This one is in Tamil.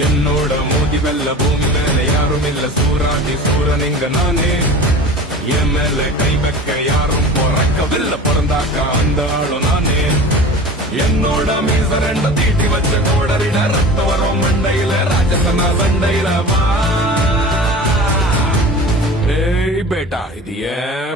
என்னோட மோதி வெல்ல பூமி மேல யாரும் இல்ல சூராதி சூரன் இங்க நானே என் மேல கை வைக்க யாரும் பிறக்கவில்லை பிறந்தாக்கா அந்த ஆளும் நானே என்னோட மீச ரெண்ட தீட்டி வச்ச கோடரிட ரத்த வரும் மண்டையில ராஜசனா சண்டையில வா ஏய் பேட்டா இது ஏன்